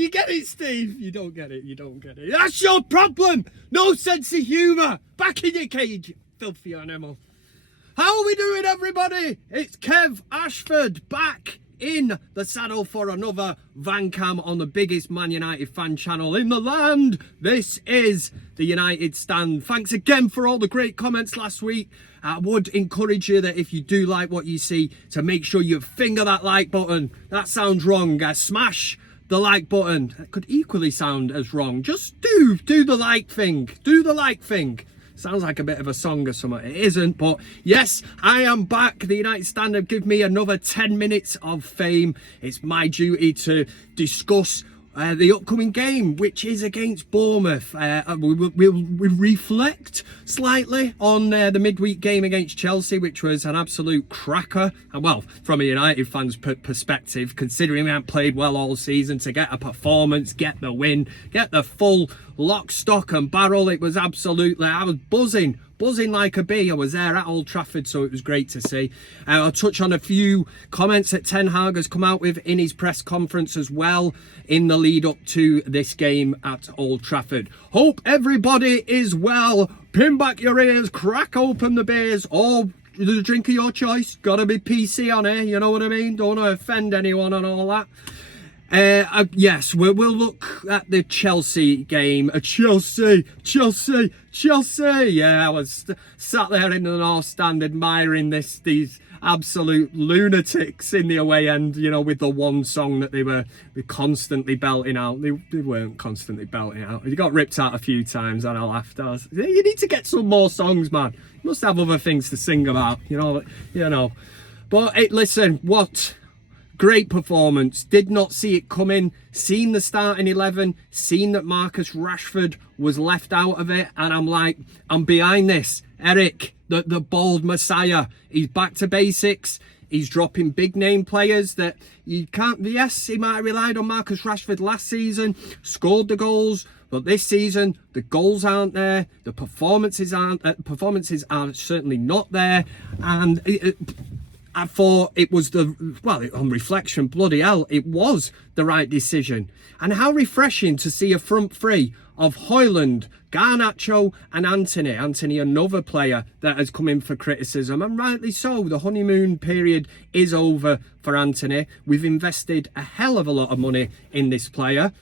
Do you get it, Steve? You don't get it. You don't get it. That's your problem. No sense of humour. Back in your cage, you filthy animal. How are we doing, everybody? It's Kev Ashford back in the saddle for another Van Cam on the biggest Man United fan channel in the land. This is the United Stand. Thanks again for all the great comments last week. I would encourage you that if you do like what you see, to make sure you finger that like button. That sounds wrong. Smash the like button. That could equally sound as wrong. Just do the like thing. Do the like thing. Sounds like a bit of a song or something. It isn't, but yes, I am back. The United Stand have given me another 10 minutes of fame. It's my duty to discuss the upcoming game, which is against Bournemouth. We'll reflect slightly on the midweek game against Chelsea, which was an absolute cracker. And well, from a United fan's perspective, considering we haven't played well all season, to get a performance, get the win, get the full lock, stock and barrel, it was absolutely, I was buzzing like a bee. I was there at Old Trafford, so it was great to see. I'll touch on a few comments that Ten Hag has come out with in his press conference as well in the lead up to this game at Old Trafford. Hope everybody is well. Pin back your ears, crack open the beers, or the drink of your choice. Gotta be PC on here, you know what I mean? Don't want to offend anyone and all that. Yes, we'll look at the Chelsea game. Chelsea. Yeah, I was sat there in the North Stand admiring these absolute lunatics in the away end, you know, with the one song that they were constantly belting out. They weren't constantly belting out. They got ripped out a few times and I laughed. You need to get some more songs, man. You must have other things to sing about, you know. But hey, listen, what great performance. Did not see it coming. Seen the starting 11. Seen that Marcus Rashford was left out of it. And I'm like, I'm behind this. Eric, the bald messiah. He's back to basics. He's dropping big name players that you can't. Yes, he might have relied on Marcus Rashford last season. Scored the goals. But this season, the goals aren't there. The performances are certainly not there. And I thought it was on reflection, bloody hell, it was the right decision. And how refreshing to see a front three of Højlund, Garnacho and Anthony. Anthony, another player that has come in for criticism, and rightly so. The honeymoon period is over for Anthony. We've invested a hell of a lot of money in this player.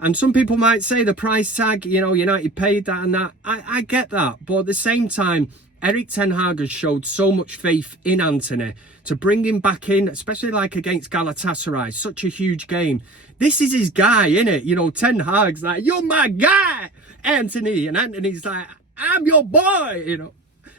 And some people might say the price tag, you know, United paid that and that. I get that. But at the same time, Erik Ten Hag has showed so much faith in Anthony to bring him back in, especially like against Galatasaray, such a huge game. This is his guy, innit? You know, Ten Hag's like, you're my guy, Anthony. And Anthony's like, I'm your boy, you know.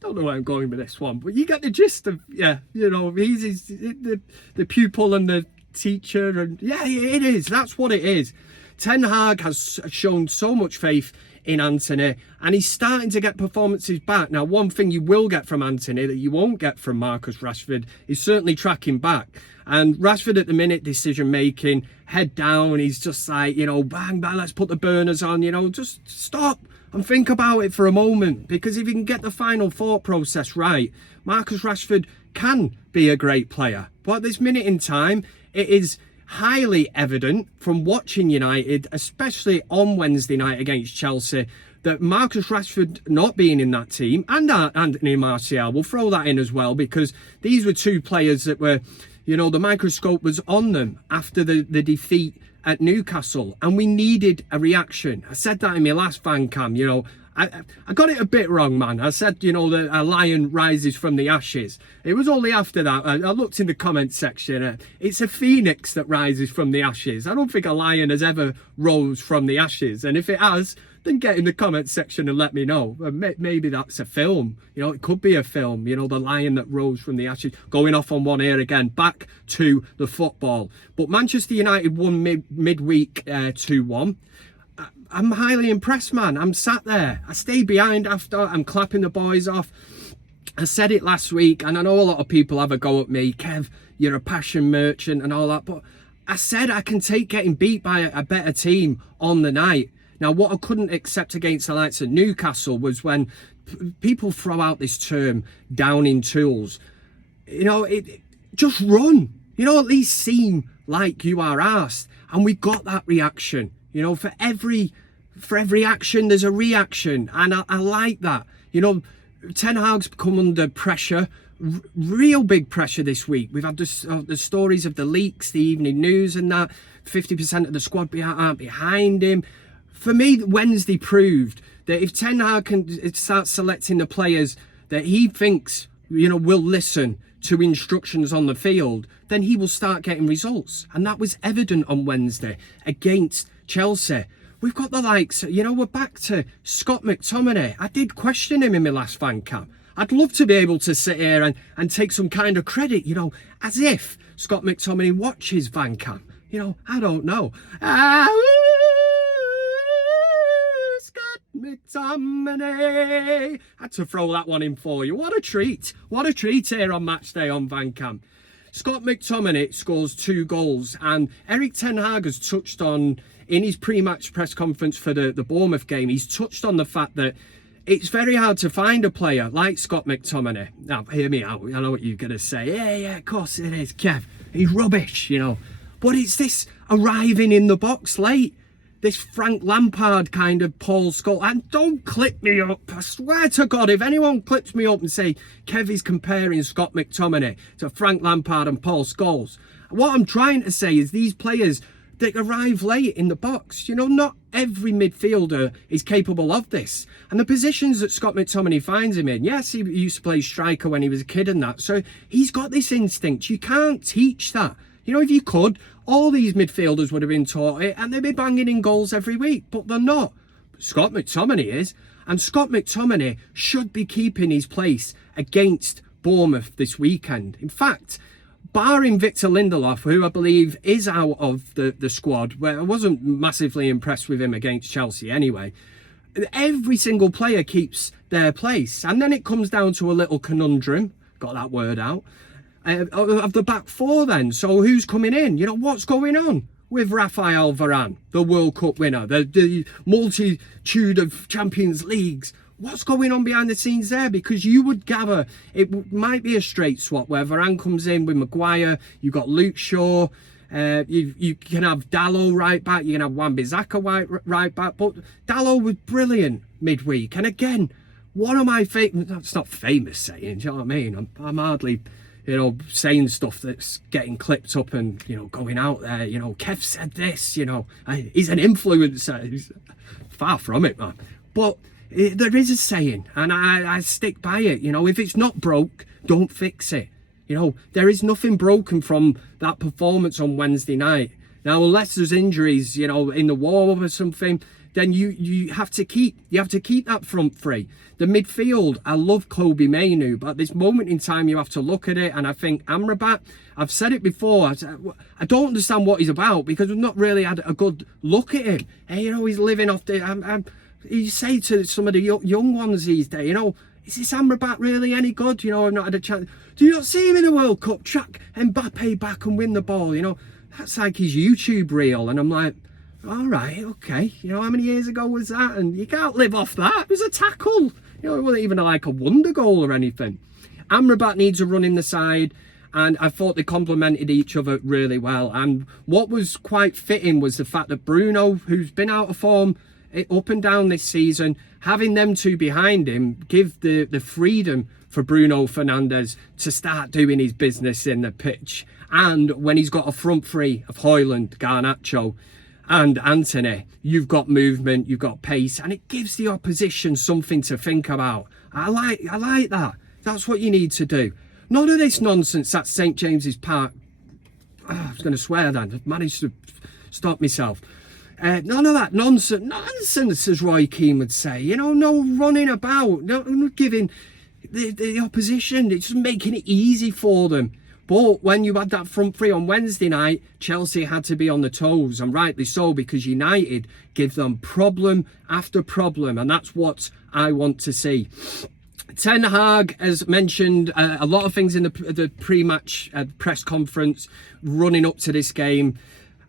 Don't know where I'm going with this one, but you get the gist of, yeah, you know, he's the pupil and the teacher. And yeah, it is. That's what it is. Ten Hag has shown so much faith in Anthony, and he's starting to get performances back. Now, one thing you will get from Anthony that you won't get from Marcus Rashford is certainly tracking back. And Rashford at the minute, decision making, head down, he's just like, you know, bang, let's put the burners on, you know, just stop and think about it for a moment. Because if you can get the final thought process right, Marcus Rashford can be a great player. But at this minute in time, it is highly evident from watching United, especially on Wednesday night against Chelsea, that Marcus Rashford not being in that team, and Anthony Martial, we'll throw that in as well, because these were two players that were, you know, the microscope was on them after the defeat at Newcastle, and we needed a reaction. I said that in my last Van Cam, you know, I got it a bit wrong, man. I said, you know, that a lion rises from the ashes. It was only after that. I looked in the comment section. It's a phoenix that rises from the ashes. I don't think a lion has ever rose from the ashes. And if it has, then get in the comment section and let me know. Maybe that's a film. You know, it could be a film. You know, the lion that rose from the ashes. Going off on one ear again. Back to the football. But Manchester United won midweek 2-1. I'm highly impressed, man. I'm sat there. I stayed behind after. I'm clapping the boys off. I said it last week, and I know a lot of people have a go at me. Kev, you're a passion merchant and all that. But I said I can take getting beat by a better team on the night. Now, what I couldn't accept against the likes of Newcastle was when people throw out this term, downing tools. You know, just run. You know, at least seem like you are arsed. And we got that reaction. You know, for every action, there's a reaction. And I like that. You know, Ten Hag's come under pressure, real big pressure this week. We've had the stories of the leaks, the evening news and that. 50% of the squad aren't behind him. For me, Wednesday proved that if Ten Hag can start selecting the players that he thinks, you know, will listen to instructions on the field, then he will start getting results. And that was evident on Wednesday against Chelsea. We've got the likes, you know, we're back to Scott McTominay. I did question him in my last fan cam. I'd love to be able to sit here and take some kind of credit, you know, as if Scott McTominay watches van cam. You know, I don't know. Scott McTominay. Had to throw that one in for you. What a treat. What a treat here on match day on van cam. Scott McTominay scores 2 goals, and Erik ten Hag has touched on, in his pre-match press conference for the Bournemouth game, he's touched on the fact that it's very hard to find a player like Scott McTominay. Now, hear me out. I know what you're going to say. Yeah, of course it is, Kev. He's rubbish, you know. But it's this arriving in the box late. This Frank Lampard kind of Paul Scholes. And don't clip me up. I swear to God, if anyone clips me up and say Kev is comparing Scott McTominay to Frank Lampard and Paul Scholes, what I'm trying to say is these players that arrive late in the box, you know, not every midfielder is capable of this. And the positions that Scott McTominay finds him in, yes, he used to play striker when he was a kid and that, so he's got this instinct. You can't teach that. You know, if you could, all these midfielders would have been taught it and they'd be banging in goals every week, but they're not. But Scott McTominay is, and Scott McTominay should be keeping his place against Bournemouth this weekend. In fact, barring Victor Lindelof, who I believe is out of the squad, where I wasn't massively impressed with him against Chelsea anyway, every single player keeps their place. And then it comes down to a little conundrum, got that word out, of the back four then. So who's coming in? You know, what's going on with Rafael Varane, the World Cup winner, the multitude of Champions Leagues? What's going on behind the scenes there? Because you would gather it might be a straight swap where Varane comes in with Maguire. You've got Luke Shaw. You can have Dalot right back. You can have Wan-Bissaka right back. But Dalot was brilliant midweek. And again, one of my that's not famous saying, do you know what I mean? I'm hardly, you know, saying stuff that's getting clipped up and, you know, going out there. You know, Kev said this, you know, he's an influencer. He's far from it, man. But there is a saying, and I stick by it. You know, if it's not broke, don't fix it. You know, there is nothing broken from that performance on Wednesday night. Now, unless there's injuries, you know, in the warm-up or something, then you have to keep that front three. The midfield, I love Kobe Mainoo, but at this moment in time, you have to look at it, and I think Amrabat, I've said it before, I don't understand what he's about because we've not really had a good look at him. Hey, you know, he's living off the... You say to some of the young ones these days, you know, is this Amrabat really any good? You know, I've not had a chance. Do you not see him in the World Cup track Mbappe back and win the ball? You know, that's like his YouTube reel. And I'm like, all right, okay. You know, how many years ago was that? And you can't live off that. It was a tackle. You know, it wasn't even like a wonder goal or anything. Amrabat needs a run in the side. And I thought they complemented each other really well. And what was quite fitting was the fact that Bruno, who's been out of form up and down this season, having them two behind him give the freedom for Bruno Fernandes to start doing his business in the pitch. And when he's got a front three of Højlund, Garnacho and Antony, you've got movement, you've got pace, and it gives the opposition something to think about. I like that. That's what you need to do. None of this nonsense at St James's Park. I was going to swear then. I managed to stop myself. None of that nonsense, as Roy Keane would say. You know, no running about, no giving the opposition, it's just making it easy for them. But when you had that front three on Wednesday night, Chelsea had to be on the toes, and rightly so, because United give them problem after problem, and that's what I want to see. Ten Hag has mentioned a lot of things in the pre-match press conference running up to this game.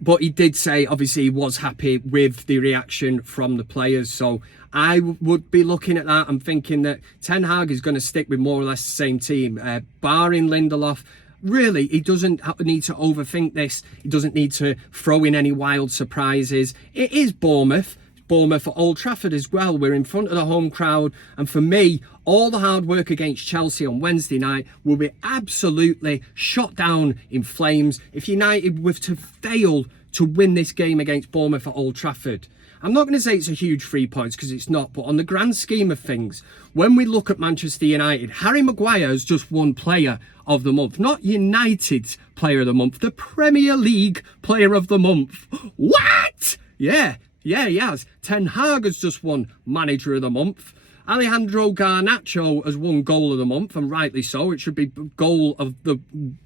But he did say, obviously, he was happy with the reaction from the players. So I would be looking at that and thinking that Ten Hag is going to stick with more or less the same team. Barring Lindelof, really, he doesn't need to overthink this. He doesn't need to throw in any wild surprises. It is Bournemouth. Bournemouth at Old Trafford as well. We're in front of the home crowd, and for me, all the hard work against Chelsea on Wednesday night will be absolutely shot down in flames if United were to fail to win this game against Bournemouth at Old Trafford. I'm not going to say it's a huge 3 points, because it's not, but on the grand scheme of things, when we look at Manchester United, Harry Maguire has just won Player of the Month, not United's Player of the Month, the Premier League Player of the Month. What? Yeah, he has. Ten Hag has just won Manager of the Month. Alejandro Garnacho has won Goal of the Month, and rightly so. It should be Goal of the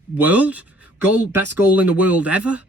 World. Best goal in the world ever.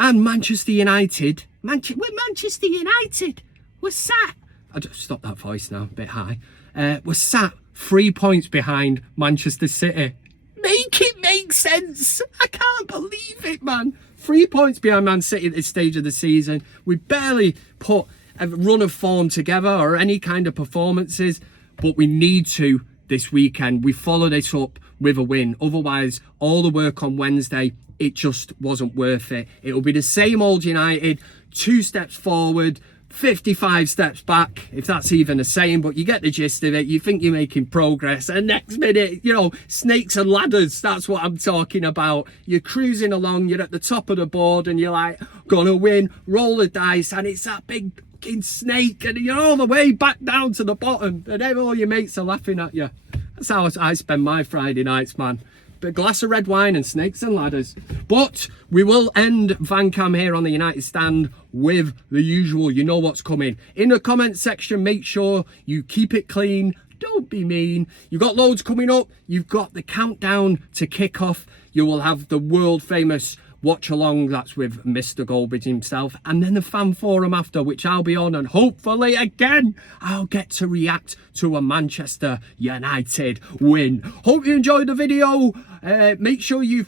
And Manchester United, we're Manchester United. We're sat, I just stop that voice now, a bit high. We're sat 3 points behind Manchester City. Make it make sense. I can't believe it, man. 3 points behind Man City at this stage of the season. We barely put a run of form together or any kind of performances, but we need to this weekend. We follow this up with a win. Otherwise, all the work on Wednesday, it just wasn't worth it. It'll be the same old United, 2 steps forward, 55 steps back, if that's even the same, but you get the gist of it. You think you're making progress, and next minute, snakes and ladders, that's what I'm talking about. You're cruising along, you're at the top of the board, and you're like, gonna win, roll the dice, and it's that big fucking snake, and you're all the way back down to the bottom, and then all your mates are laughing at you. That's how I spend my Friday nights, man. A glass of red wine and snakes and ladders. But we will end Van Cam here on the United stand with the usual. You know what's coming. In the comment section, make sure you keep it clean. Don't be mean. You've got loads coming up. You've got the countdown to kick off. You will have the world famous watch along, that's with Mr. Goldbridge himself, and then the fan forum after, which I'll be on, and hopefully again I'll get to react to a Manchester United win. Hope you enjoyed the video. Make sure you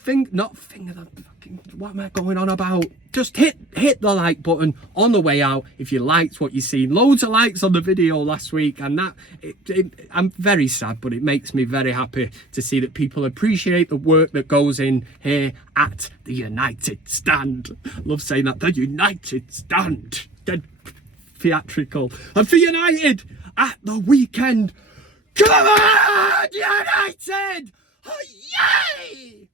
what am I going on about? Just hit the like button on the way out if you liked what you seen. Loads of likes on the video last week, and I'm very sad, but it makes me very happy to see that people appreciate the work that goes in here at the United stand. Love saying that, the United stand. Dead theatrical. And for United at the weekend, come on United! Oh, yay!